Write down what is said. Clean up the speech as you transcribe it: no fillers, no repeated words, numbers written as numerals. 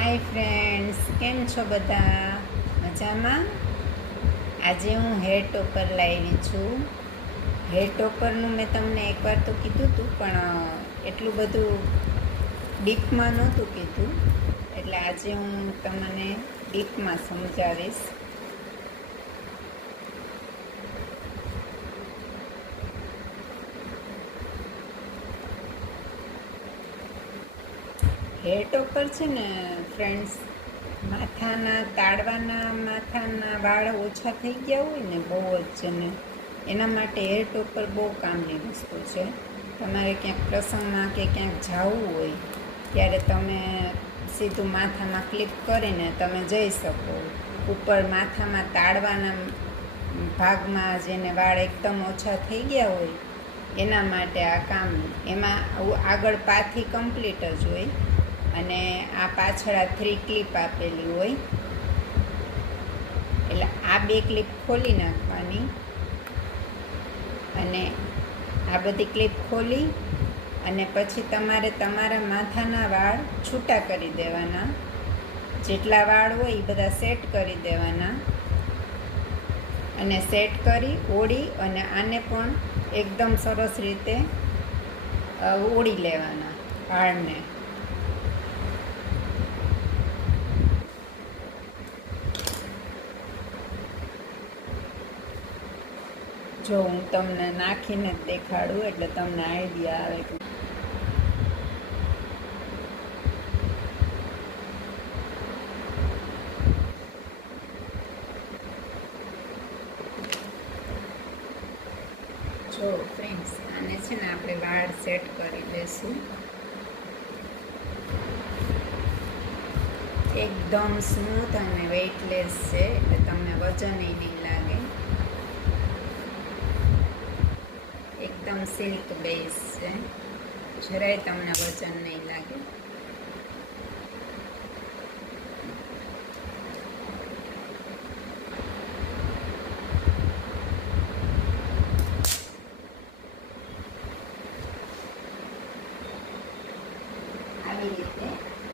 Hi friends, કેમ છો બધા? મજામાં? આજે હું હેર ટોપર લાવી છું. હેર ટોપરનું મેં તમને એકવાર તો કીધું હતું, પણ એટલું બધું ડીપમાં નહોતું કીધું. એટલે આજે હું તમને ડીપમાં સમજાવીશ. હેર ટોપર છે ને ફ્રેન્ડ્સ, માથાના માથાના વાળ ઓછા થઈ ગયા હોય ને બહુ જ ને એના માટે હેર ટોપર બહુ કામની વસ્તુ છે. તમારે ક્યાંક પ્રસંગમાં કે ક્યાંક જવું હોય ત્યારે તમે સીધું માથામાં ક્લિપ કરીને તમે જઈ શકો. ઉપર માથામાં તાળવાના ભાગમાં જેને વાળ એકદમ ઓછા થઈ ગયા હોય એના માટે આ કામ. એમાં આગળ પાથી કમ્પ્લીટ જ હોય અને આ પાછળ આ 3 ક્લિપ આપેલી હોય. એટલે આ 2 ક્લિપ ખોલી નાખવાની અને આ બધી ક્લિપ ખોલી અને પછી તમારે તમારા માથાના વાળ છૂટા કરી દેવાના. જેટલા વાળ હોય એ બધા સેટ કરી દેવાના અને સેટ કરી ઓળી અને આને પણ એકદમ સરસ રીતે ઓળી લેવાના વાળને. જો હું તમને નાખીને જ દેખાડું એટલે તમને આઈડિયા આવે. જો ફ્રેન્ડ્સ, આને છે ને આપણે વાળ સેટ કરી લઈશું. એકદમ સ્મૂથ અને વેઇટલેસ છે, એટલે તમને વજન નહીં લાગે. એકદમ સિલ્ક બેઝ છે, જરાય તમને વજન નહીં લાગે.